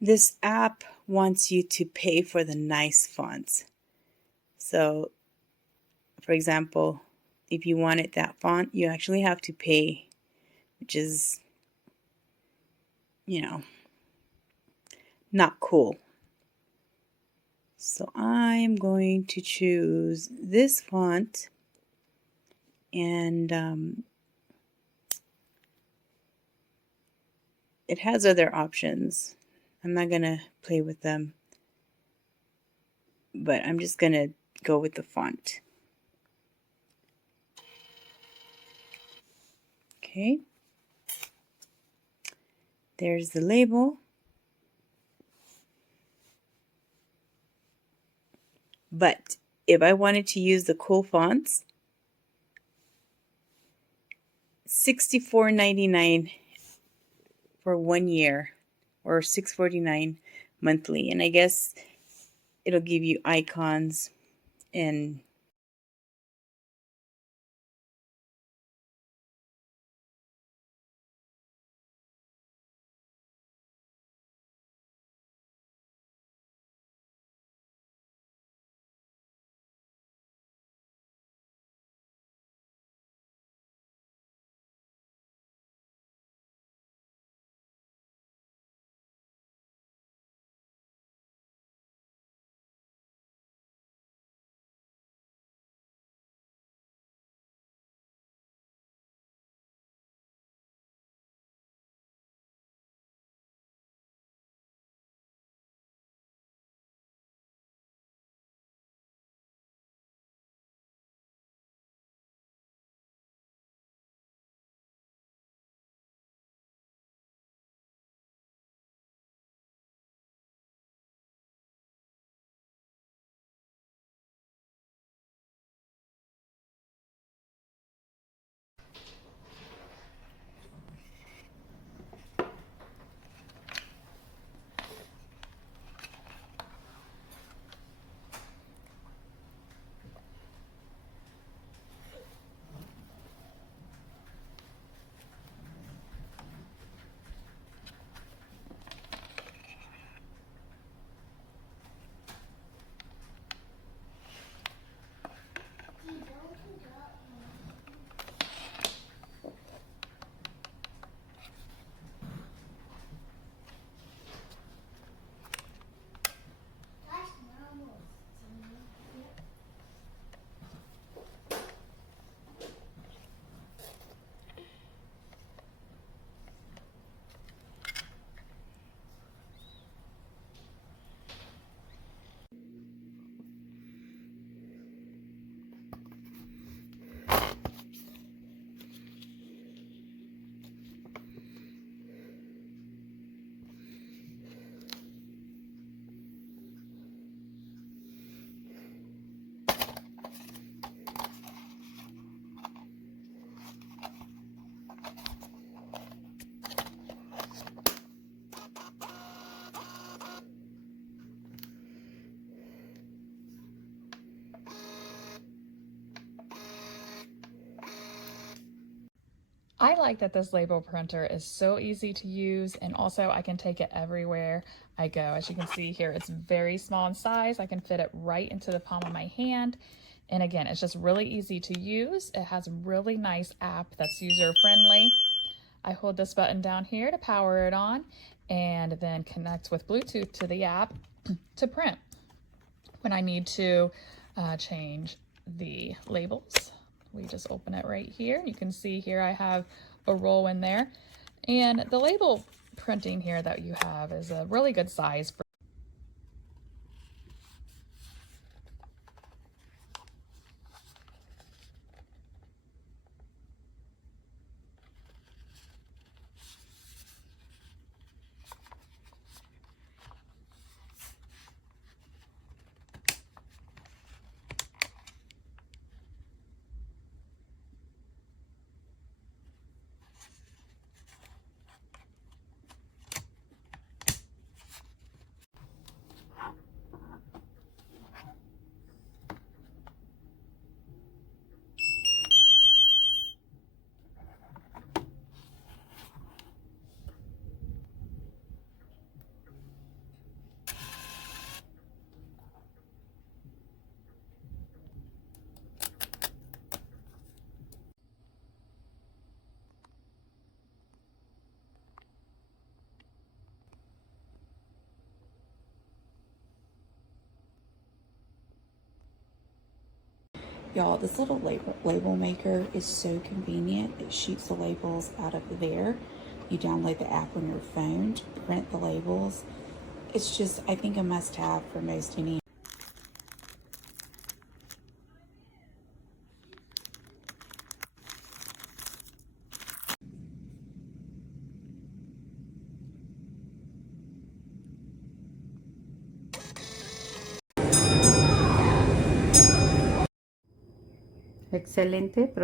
This app wants you to pay for the nice fonts. So, for example, if you wanted that font, you actually have to pay, which is, not cool. So I'm going to choose this font, and it has other options. I'm not going to play with them, but I'm just going to go with the font. Okay. There's the label. But if I wanted to use the cool fonts, $64.99 for 1 year, or $6.49 monthly. And I guess it'll give you icons and I like that this label printer is so easy to use, and also I can take it everywhere I go. As you can see here, it's very small in size. I can fit it right into the palm of my hand. And again, it's just really easy to use. It has a really nice app that's user friendly. I hold this button down here to power it on, and then connect with Bluetooth to the app to print. When I need to change the labels, we just open it right here. You can see here I have a roll in there, and the label printing here that you have is a really good size for Y'all, this little label maker is so convenient. It shoots the labels out of there. You download the app on your phone to print the labels. It's just, I think, a must-have for most any. Excelente.